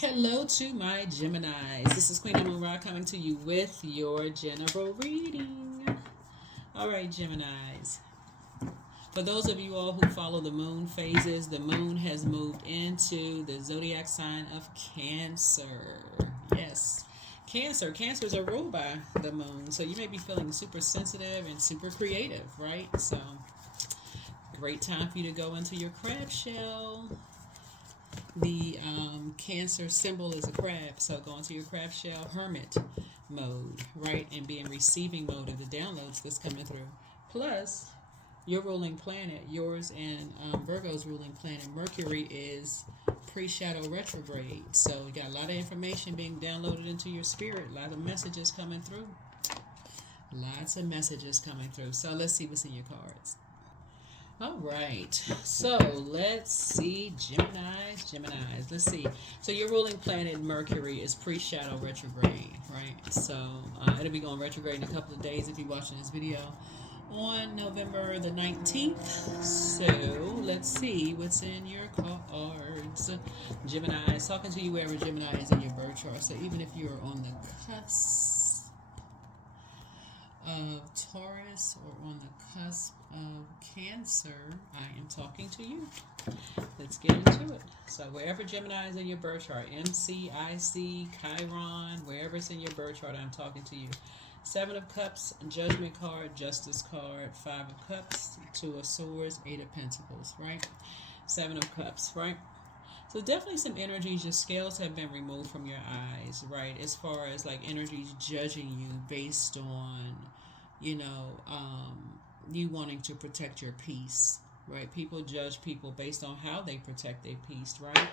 Hello to my Geminis. This is Queen Amun Ra coming to you with your general reading. All right, Geminis. For those of you all who follow the moon phases, the moon has moved into the zodiac sign of Cancer. Yes, Cancer. Cancers are ruled by the moon, so you may be feeling super sensitive and super creative, right? So, great time for you to go into your crab shell. The Cancer symbol is a crab, so go into your crab shell hermit mode, right, and be in receiving mode of the downloads that's coming through. Plus, your ruling planet, yours and Virgo's ruling planet, Mercury, is pre-shadow retrograde. So you got a lot of information being downloaded into your spirit, a lot of messages coming through. Lots of messages coming through. So let's see what's in your cards. All right, so let's see, Geminis. Let's see. So your ruling planet Mercury is pre-shadow retrograde, right? So it'll be going retrograde in a couple of days if you're watching this video on November the 19th. So let's see what's in your cards. Gemini, talking to you wherever Gemini is in your birth chart. So even if you're on the cusp of Taurus or on the cusp of Cancer, I am talking to you. Let's get into it. So wherever Gemini is in your birth chart, MC, IC, Chiron, wherever it's in your birth chart, I'm talking to you. Seven of Cups, Judgment card, Justice card, Five of Cups, Two of Swords, Eight of Pentacles, right? Seven of Cups, right? So definitely some energies, your scales have been removed from your eyes, right? As far as like energies judging you based on, you wanting to protect your peace, right? People judge people based on how they protect their peace, right?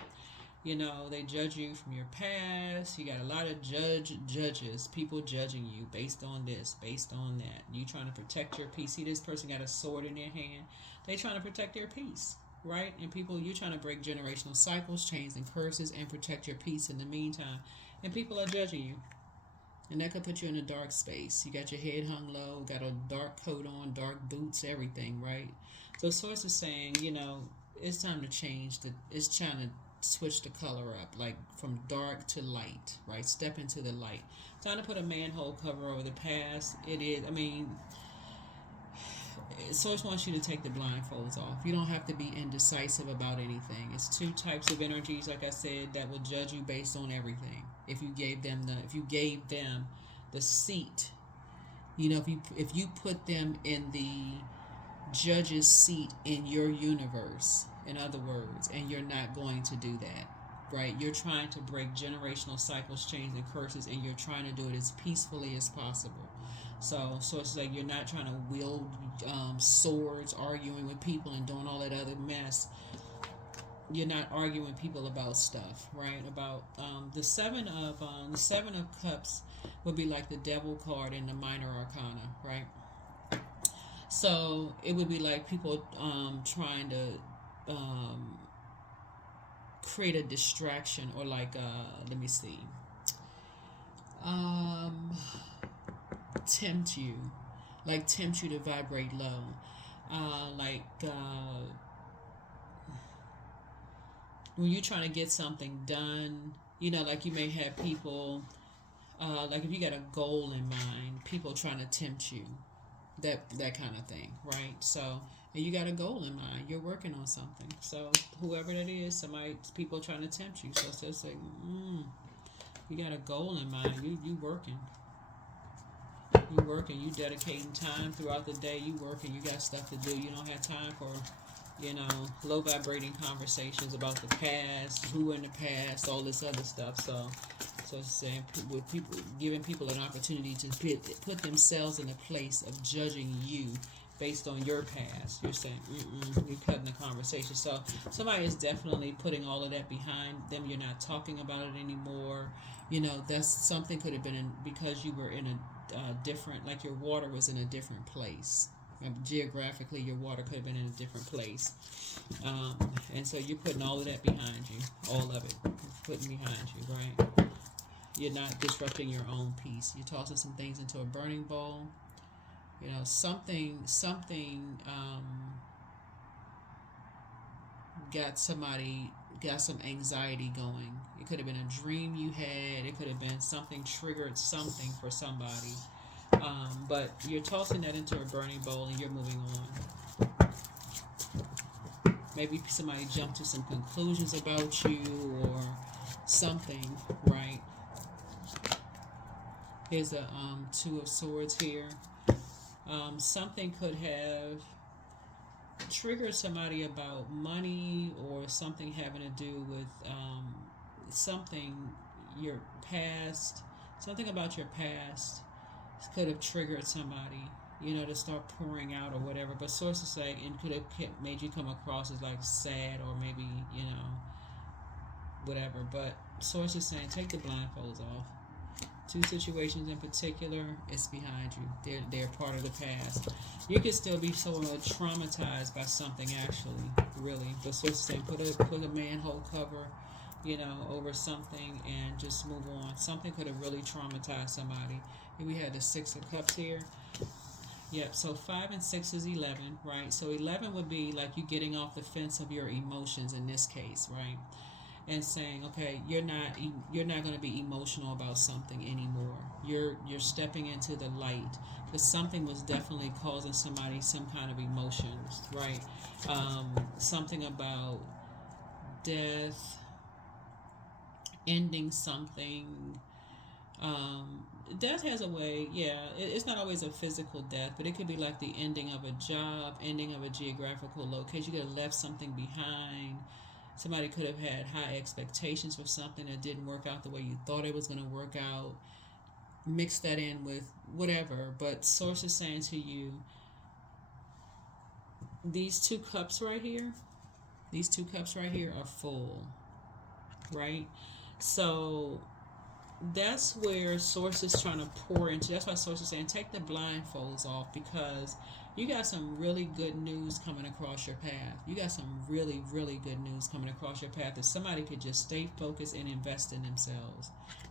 They judge you from your past. You got a lot of judges, people judging you based on this, based on that. You trying to protect your peace. See, this person got a sword in their hand. They trying to protect their peace, right? And people, you trying to break generational cycles, chains, and curses, and protect your peace in the meantime. And people are judging you. And that could put you in a dark space. You got your head hung low, got a dark coat on, dark boots, everything, right? So Source is saying, it's time to change. It's trying to switch the color up, like from dark to light, right? Step into the light. Time to put a manhole cover over the past. It is, Source wants you to take the blindfolds off. You don't have to be indecisive about anything. It's two types of energies, like I said, that will judge you based on everything. If you gave them the seat, if you put them in the judge's seat in your universe, in other words, and you're not going to do that, right? You're trying to break generational cycles, chains, and curses, and you're trying to do it as peacefully as possible. So it's like you're not trying to wield swords, arguing with people, and doing all that other mess. You're not arguing with people about stuff, right? About the seven of cups would be like the devil card in the minor arcana, right? So it would be like people trying to create a distraction, or like let me see, tempt you, to vibrate low, when you're trying to get something done, like you may have people, like if you got a goal in mind, people trying to tempt you, that kind of thing, right? So, and you got a goal in mind, you're working on something. So whoever that is, people trying to tempt you. So it's just like, you got a goal in mind. You working. You dedicating time throughout the day. You working. You got stuff to do. You don't have time for, low vibrating conversations about the past, who in the past, all this other stuff. So it's saying, with people, giving people an opportunity to put themselves in a place of judging you based on your past. You're saying, you're cutting the conversation. So somebody is definitely putting all of that behind them. You're not talking about it anymore. That's something could have been because you were in a different, like your water was in a different place. Geographically, your water could have been in a different place. And so you're putting all of that behind you. All of it. Putting behind you, right? You're not disrupting your own peace. You're tossing some things into a burning bowl. Something got some anxiety going. It It could have been a dream you had. It could have been something triggered something for somebody. But you're tossing that into a burning bowl and you're moving on. Maybe somebody jumped to some conclusions about you or something, right? Here's a Two of Swords here. Something could have triggered somebody about money or something having to do with something, your past, something about your past could have triggered somebody, to start pouring out or whatever. But sources say it could have made you come across as like sad or maybe, whatever. But sources saying take the blindfolds off. Two situations in particular, it's behind you. They're part of the past. You could still be so traumatized by something actually, really. But sources saying put a manhole cover, over something and just move on. Something could have really traumatized somebody. And we had the Six of Cups here. Yep, so 5 and 6 is 11, right? So 11 would be like you getting off the fence of your emotions in this case, right? And saying, okay, you're not going to be emotional about something anymore. You're stepping into the light, because something was definitely causing somebody some kind of emotions, right? Something about death, ending something. Death has a way, it's not always a physical death, but it could be like the ending of a job, ending of a geographical location. You could have left something behind. Somebody could have had high expectations for something that didn't work out the way you thought it was going to work out. Mix that in with whatever. But source is saying to you, these two cups right here are full, right? So that's where source is trying to pour into. That's why source is saying take the blindfolds off, because you got some really good news coming across your path. You got some really, really good news coming across your path that somebody could just stay focused and invest in themselves.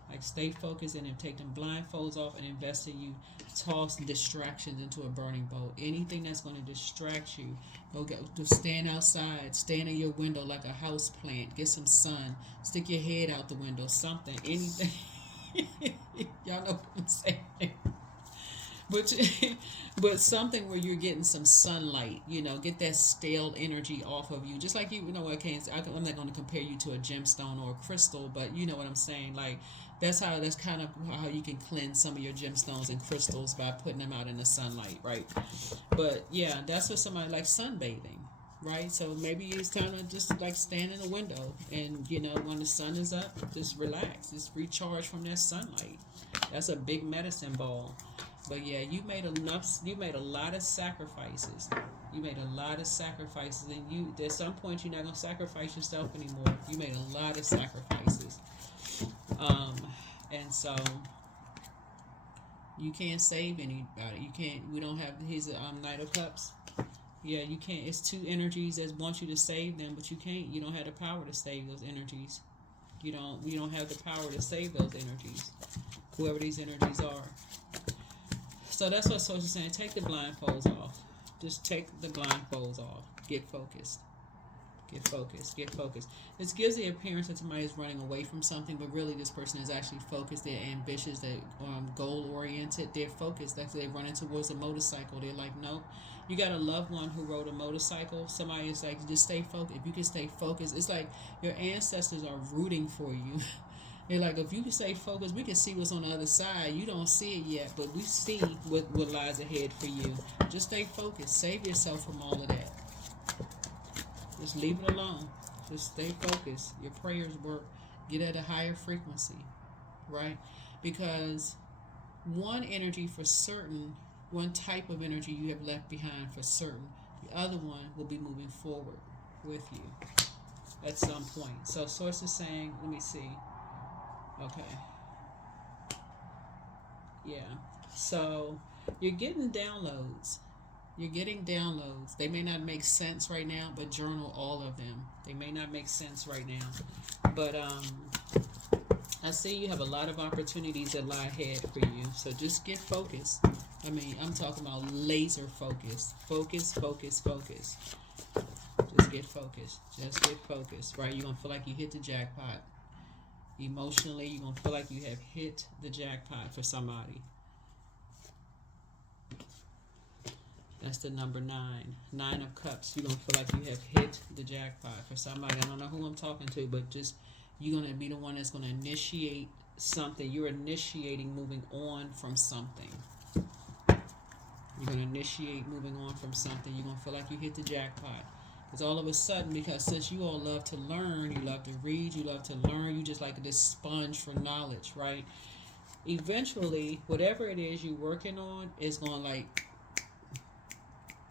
Like stay focused and take them blindfolds off and invest in you. Toss distractions into a burning bowl. Anything that's going to distract you. Just stand outside. Stand in your window like a house plant. Get some sun. Stick your head out the window. Something. Anything. Y'all know what I'm saying. But something where you're getting some sunlight, get that stale energy off of you. Just like I'm not going to compare you to a gemstone or a crystal, but you know what I'm saying. Like that's kind of how you can cleanse some of your gemstones and crystals, by putting them out in the sunlight, right? But yeah, that's what somebody like sunbathing, right? So maybe it's time to just like stand in the window and when the sun is up, just relax, just recharge from that sunlight. That's a big medicine ball. But yeah, you made a lot of sacrifices. And at some point you're not gonna sacrifice yourself anymore. You made a lot of sacrifices. And so you can't save anybody. We don't have his Knight of Cups. Yeah, you can't. It's two energies that want you to save them, but you can't. You don't have the power to save those energies. You don't have the power to save those energies. Whoever these energies are. So that's what Source is saying. Take the blindfolds off. Just take the blindfolds off. Get focused. This gives the appearance that somebody is running away from something, but really this person is actually focused. They're ambitious. They're goal-oriented. They're focused. Like they're running towards a motorcycle. They're like, nope. You got a loved one who rode a motorcycle. Somebody is like, just stay focused. If you can stay focused, it's like your ancestors are rooting for you. They're like, if you can stay focused, we can see what's on the other side. You don't see it yet, but we see what lies ahead for you. Just stay focused. Save yourself from all of that. Just leave it alone. Just stay focused. Your prayers work. Get at a higher frequency, right? Because one energy for certain, one type of energy you have left behind for certain, the other one will be moving forward with you at some point. So Source is saying, let me see. Okay. Yeah. So you're getting downloads. They may not make sense right now, but journal all of them. They may not make sense right now. But I see you have a lot of opportunities that lie ahead for you. So just get focused. I'm talking about laser focus. Focus. Just get focused. Right? You're going to feel like you hit the jackpot. Emotionally, you're going to feel like you have hit the jackpot for somebody. That's the number 9. 9 of Cups. You're going to feel like you have hit the jackpot for somebody. I don't know who I'm talking to, but just you're going to be the one that's going to initiate something. You're initiating moving on from something. You're going to initiate moving on from something. You're going to feel like you hit the jackpot. Because all of a sudden, because since you all love to learn, you love to read, you love to learn, you just like this sponge for knowledge, right? Eventually, whatever it is you're working on is going to like,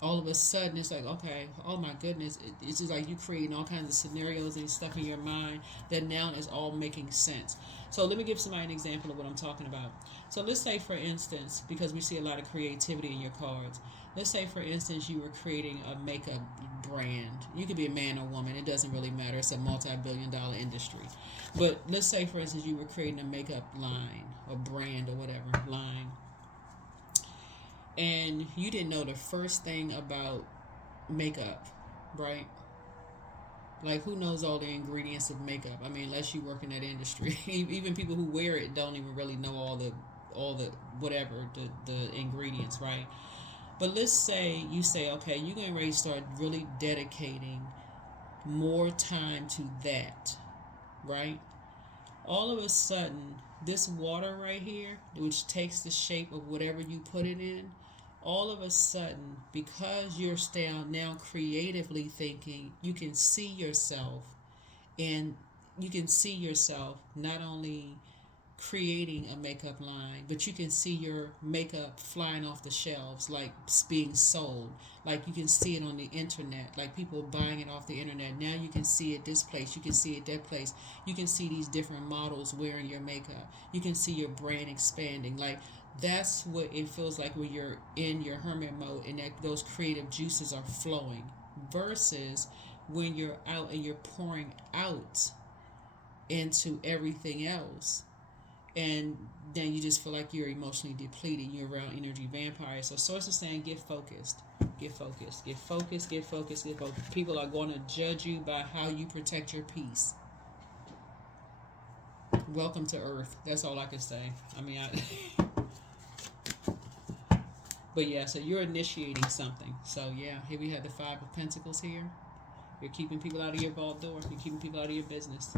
all of a sudden, it's like, okay, oh my goodness. It's just like you creating all kinds of scenarios and stuff in your mind that now is all making sense. So let me give somebody an example of what I'm talking about. So let's say, for instance, because we see a lot of creativity in your cards, let's say, for instance, you were creating a makeup brand. You could be a man or woman. It doesn't really matter. It's a multi-billion-dollar industry. But let's say, for instance, you were creating a makeup line or brand or whatever line. And you didn't know the first thing about makeup, right? Like, who knows all the ingredients of makeup? I mean, unless you work in that industry. Even people who wear it don't even really know all the whatever, the ingredients, right? But let's say you say, okay, you're getting ready to start really dedicating more time to that, right? All of a sudden, this water right here, which takes the shape of whatever you put it in, all of a sudden, because you're still now creatively thinking, you can see yourself, and you can see yourself not only creating a makeup line, but you can see your makeup flying off the shelves, like being sold. Like you can see it on the internet, like people buying it off the internet. Now you can see it this place, you can see it that place. You can see these different models wearing your makeup. You can see your brand expanding. Like, that's what it feels like when you're in your hermit mode and that those creative juices are flowing, versus when you're out and you're pouring out into everything else, and then you just feel like you're emotionally depleted. You're around energy vampires. So source is saying, get focused, get focused, get focused, get focused, get focused. People are going to judge you by how you protect your peace. Welcome to Earth. That's all I can say. I mean, but yeah, so you're initiating something. So yeah, here we have the 5 of Pentacles here. You're keeping people out of your vault door. You're keeping people out of your business.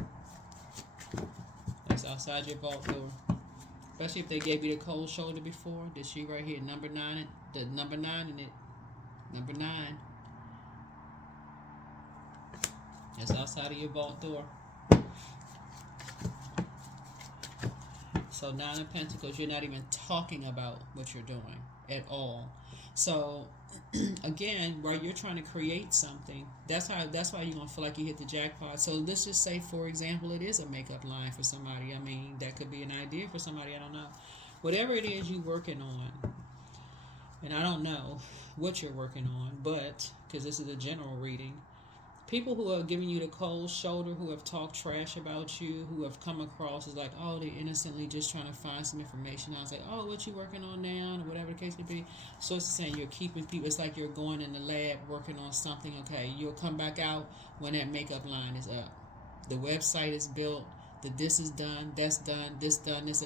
That's outside your vault door. Especially if they gave you the cold shoulder before. This sheet right here, number 9, the number 9 in it. Number 9. That's outside of your vault door. So 9 of Pentacles, you're not even talking about what you're doing at all. So again, right, you're trying to create something. That's why you're gonna feel like you hit the jackpot. So let's just say, for example, it is a makeup line for somebody. I mean, that could be an idea for somebody. I don't know. Whatever it is you're working on, and I don't know what you're working on, but because this is a general reading, people who are giving you the cold shoulder, who have talked trash about you, who have come across as like, oh, they're innocently just trying to find some information. I was like, oh, what you working on now, or whatever the case may be. So it's saying you're keeping people. It's like you're going in the lab working on something. Okay, you'll come back out when that makeup line is up. The website is built. The this is done. That's done. This done. This.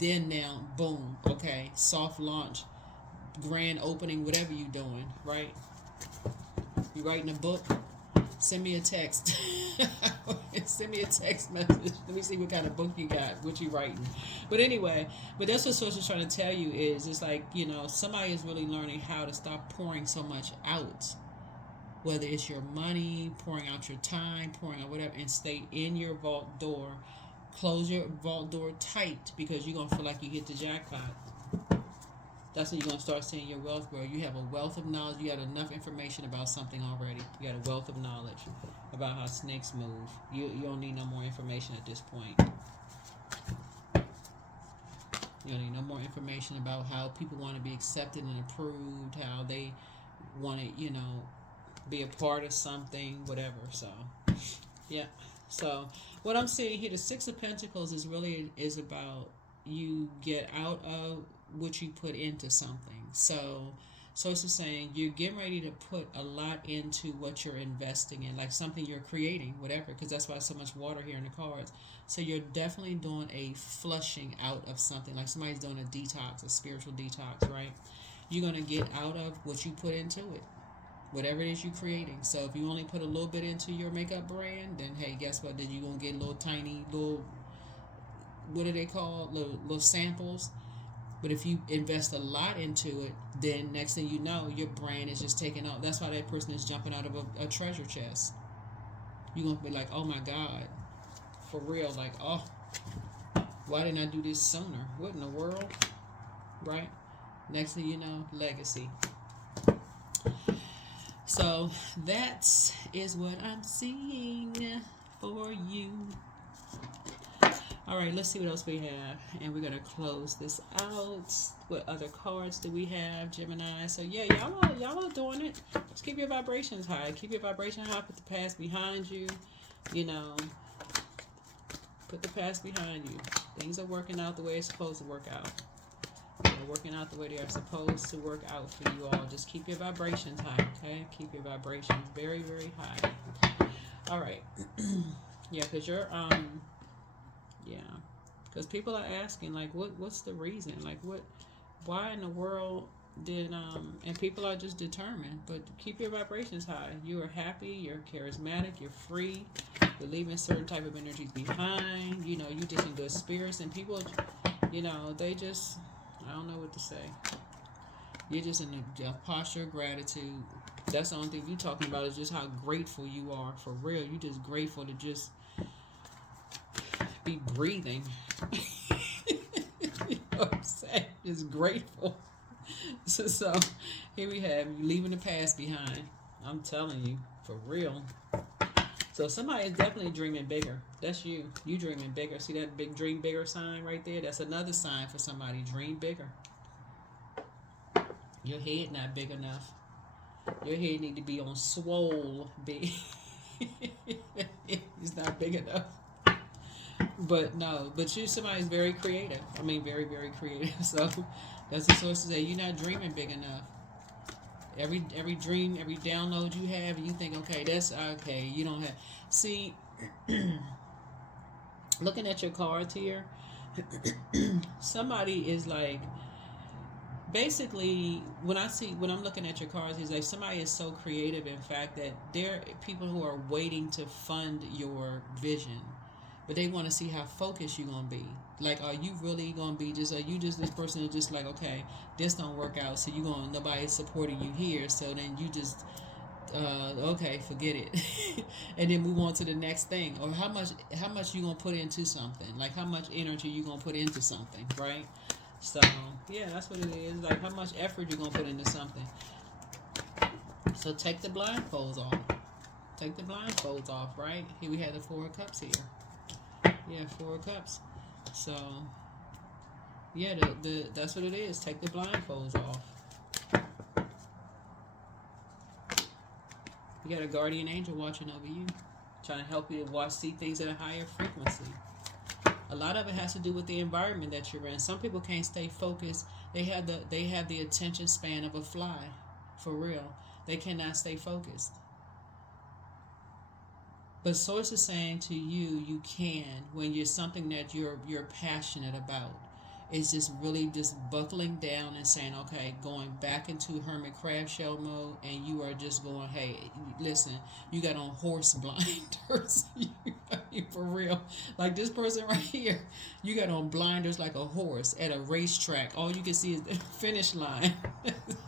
Then now, boom. Okay, soft launch, grand opening, whatever you doing. Right? You writing a book? Send me a text. Send me a text message. Let me see what kind of book you got, what you writing. But anyway, that's what Source is trying to tell you is, it's like, somebody is really learning how to stop pouring so much out. Whether it's your money, pouring out your time, pouring out whatever, and stay in your vault door. Close your vault door tight, because you're going to feel like you hit the jackpot. That's when you're going to start seeing your wealth grow. You have a wealth of knowledge. You got enough information about something already. You got a wealth of knowledge about how snakes move. You don't need no more information at this point. You don't need no more information about how people want to be accepted and approved, how they want to, be a part of something, whatever. So, yeah. So, what I'm seeing here, the 6 of Pentacles is about you get out of what you put into something. So So it's just saying you're getting ready to put a lot into what you're investing in, like something you're creating, whatever, because that's why so much water here in the cards. So you're definitely doing a flushing out of something, like somebody's doing a detox, a spiritual detox, right? You're going to get out of what you put into it, whatever it is you're creating. So if you only put a little bit into your makeup brand, then hey, guess what? Then you're going to get little tiny, little, what do they call, little samples. But if you invest a lot into it, then next thing you know, your brand is just taking off. That's why that person is jumping out of a treasure chest. You're going to be like, oh my God, for real. Like, oh, why didn't I do this sooner? What in the world? Right? Next thing you know, legacy. So that is what I'm seeing for you. All right, let's see what else we have. And we're going to close this out. What other cards do we have, Gemini? So, yeah, y'all are doing it. Just keep your vibrations high. Keep your vibration high. Put the past behind you. You know, put the past behind you. Things are working out the way it's supposed to work out. They're working out the way they are supposed to work out for you all. Just keep your vibrations high, okay? Keep your vibrations very, very high. All right. Yeah, because you're, yeah, because people are asking, like, what's the reason? Like, why in the world did, and people are just determined, but keep your vibrations high. You are happy, you're charismatic, you're free, you're leaving certain type of energies behind, you know, you just in good spirits, and people, you know, they just, I don't know what to say. You're just in a posture of gratitude. That's the only thing you're talking about is just how grateful you are, for real. You're just grateful to just be breathing. You know what I'm saying? Just grateful. So here we have you leaving the past behind. I'm telling you, for real. So somebody is definitely dreaming bigger. That's you. You dreaming bigger. See that big dream bigger sign right there? That's another sign for somebody. Dream bigger. Your head not big enough. Your head need to be on swole big. It's not big enough. But no, but you somebody's very creative. I mean, very, very creative. So that's the source to say you're not dreaming big enough. Every dream, every download you have, you think, okay, that's okay. You don't have. See, looking at your cards here, somebody is like, basically, when I'm looking at your cards, is like somebody is so creative, in fact, that there are people who are waiting to fund your vision. But they want to see how focused you're going to be. Like, are you really going to be just, are you just this person who's just like, okay, this don't work out, so nobody's supporting you here, so then you just, okay, forget it. And then move on to the next thing. Or how much you going to put into something. Like, how much energy you going to put into something, right? So, yeah, that's what it is. Like, how much effort you going to put into something. So, take the blindfolds off. Take the blindfolds off, right? Here we have the Four of Cups here. Yeah, Four of Cups. So, yeah, that's what it is. Take the blindfolds off. You got a guardian angel watching over you, trying to help you to see things at a higher frequency. A lot of it has to do with the environment that you're in. Some people can't stay focused. They have the attention span of a fly, for real. They cannot stay focused. But source is saying to you, you can, when you're something that you're passionate about. It's just really just buckling down and saying, okay, going back into hermit crab shell mode, and you are just going, hey, listen, you got on horse blinders. For real. Like this person right here, you got on blinders like a horse at a racetrack. All you can see is the finish line.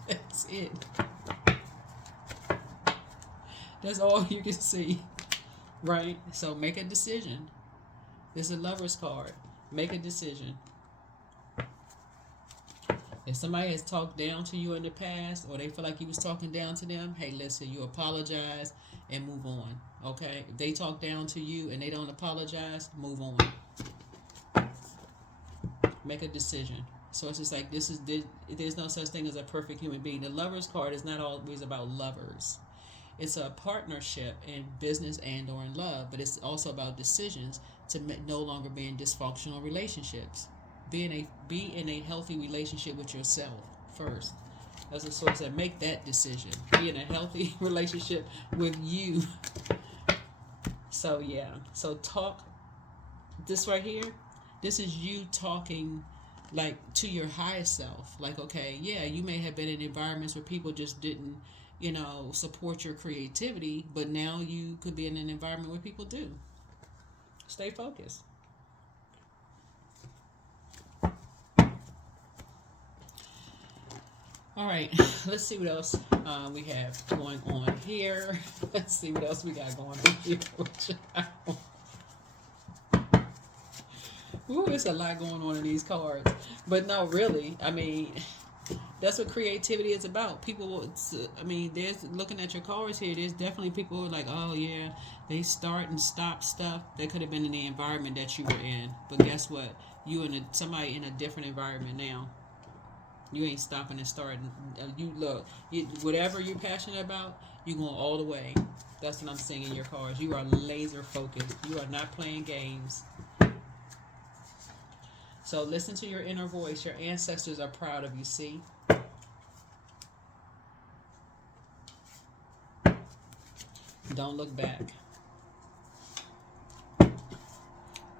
That's it. That's all you can see. Right? So make a decision. This is a lover's card. Make a decision. If somebody has talked down to you in the past, or they feel like you was talking down to them, hey, listen, you apologize and move on. Okay? If they talk down to you and they don't apologize, move on. Make a decision. So it's just like there's no such thing as a perfect human being. The lover's card is not always about lovers. It's a partnership in business and or in love, but it's also about decisions to no longer be in dysfunctional relationships. Be in a healthy relationship with yourself first. as a source and make that decision. Be in a healthy relationship with you. So yeah, so talk, this right here, this is you talking like to your highest self. Like, okay, yeah, you may have been in environments where people just didn't, support your creativity, but now you could be in an environment where people do. Stay focused. All right, let's see what else we have going on here. Let's see what else we got going on here. Ooh, it's a lot going on in these cards. But no, really, I mean, that's what creativity is about. People, there's, looking at your cards here, there's definitely people who are like, oh yeah, they start and stop stuff. That could have been in the environment that you were in. But guess what? You in somebody in a different environment now. You ain't stopping and starting. Whatever you're passionate about, you going all the way. That's what I'm seeing in your cards. You are laser focused. You are not playing games. So listen to your inner voice. Your ancestors are proud of you, see? Don't look back.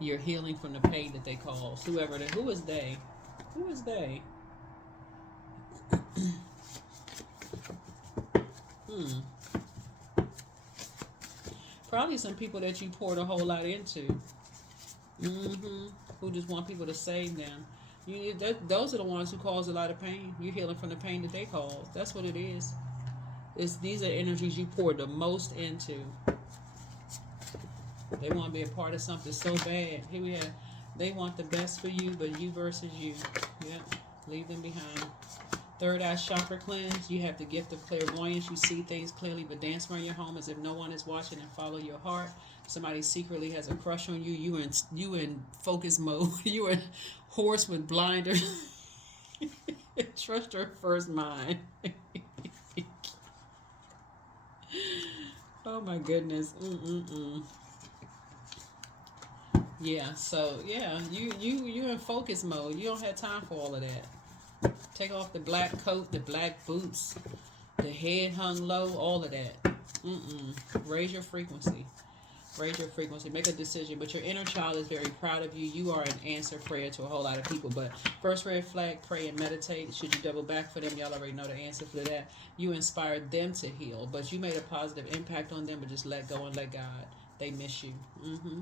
You're healing from the pain that they cause. Who is they? Who is they? Probably some people that you poured a whole lot into. Who just want people to save them. Those are the ones who cause a lot of pain. You're healing from the pain that they cause. That's what it is. These are energies you poured the most into. They want to be a part of something so bad. Here we have, they want the best for you, but you versus you. Yep, leave them behind. Third eye chakra cleanse. You have the gift of clairvoyance. You see things clearly, but dance around your home as if no one is watching and follow your heart. Somebody secretly has a crush on you. You in focus mode. You in horse with blinders. Trust your first mind. Oh my goodness. Yeah. So yeah, you in focus mode. You don't have time for all of that. Take off the black coat, the black boots, the head hung low, all of that. Raise your frequency. Raise your frequency. Make a decision. But your inner child is very proud of you. You are an answer prayer to a whole lot of people. But first red flag, pray and meditate. Should you double back for them, y'all already know the answer for that. You inspired them to heal. But you made a positive impact on them, but just let go and let God. They miss you.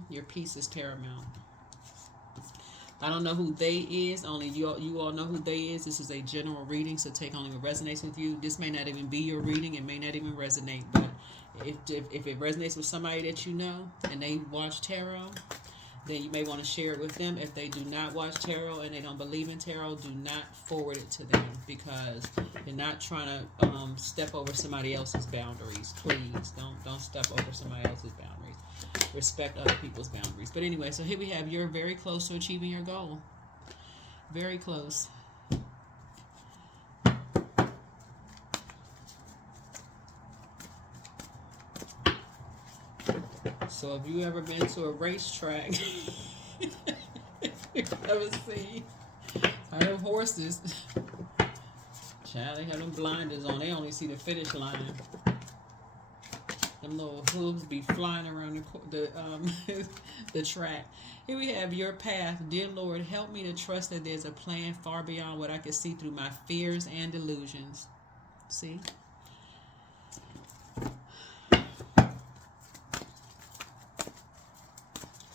Your peace is paramount. I don't know who they is. Only you all know who they is. This is a general reading, so take only what resonates with you. This may not even be your reading. It may not even resonate. But if it resonates with somebody that you know and they watch tarot, then you may want to share it with them. If they do not watch tarot and they don't believe in tarot, do not forward it to them, because you're not trying to step over somebody else's boundaries. Please don't step over somebody else's boundaries. Respect other people's boundaries. But anyway, so here we have, you're very close to achieving your goal. Very close. So if you ever been to a racetrack, you ever seen them horses, child, they have them blinders on. They only see the finish line. Them little hooves be flying around the track. Here we have your path. Dear Lord, help me to trust that there's a plan far beyond what I can see through my fears and delusions. See?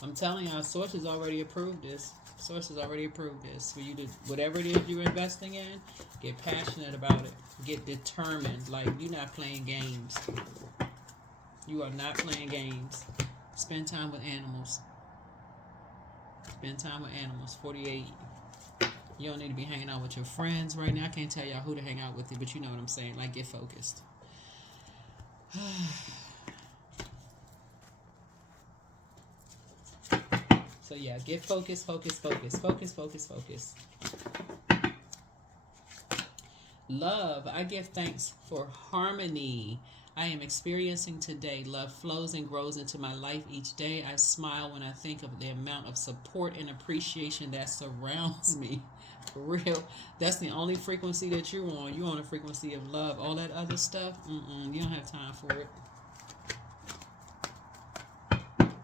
I'm telling you, our sources already approved this. Sources already approved this. For you to, whatever it is you're investing in, get passionate about it. Get determined. Like, you're not playing games. You are not playing games. Spend time with animals. Spend time with animals. 48. You don't need to be hanging out with your friends right now. I can't tell y'all who to hang out with you, but you know what I'm saying. Like, get focused. So yeah, get focused, focus, focus, focus, focus, focus. Love, I give thanks for harmony. I am experiencing today. Love flows and grows into my life each day. I smile when I think of the amount of support and appreciation that surrounds me. For real. That's the only frequency that you're on. You're on a frequency of love. All that other stuff, you don't have time for it.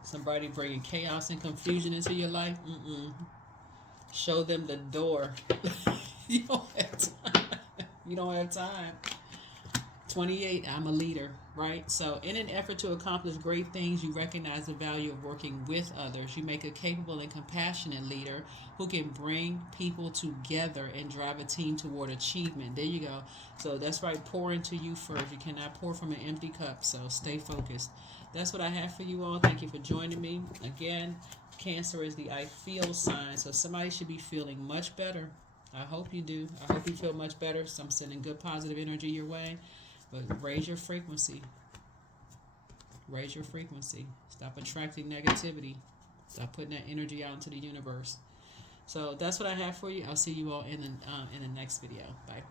Somebody bringing chaos and confusion into your life, show them the door. You don't have time. You don't have time. 28, I'm a leader, right? So in an effort to accomplish great things, you recognize the value of working with others. You make a capable and compassionate leader who can bring people together and drive a team toward achievement. There you go. So that's right, pour into you first. You cannot pour from an empty cup, so stay focused. That's what I have for you all. Thank you for joining me. Again, Cancer is the I feel sign, so somebody should be feeling much better. I hope you do. I hope you feel much better. So I'm sending good positive energy your way. But raise your frequency. Raise your frequency. Stop attracting negativity. Stop putting that energy out into the universe. So that's what I have for you. I'll see you all in the next video. Bye.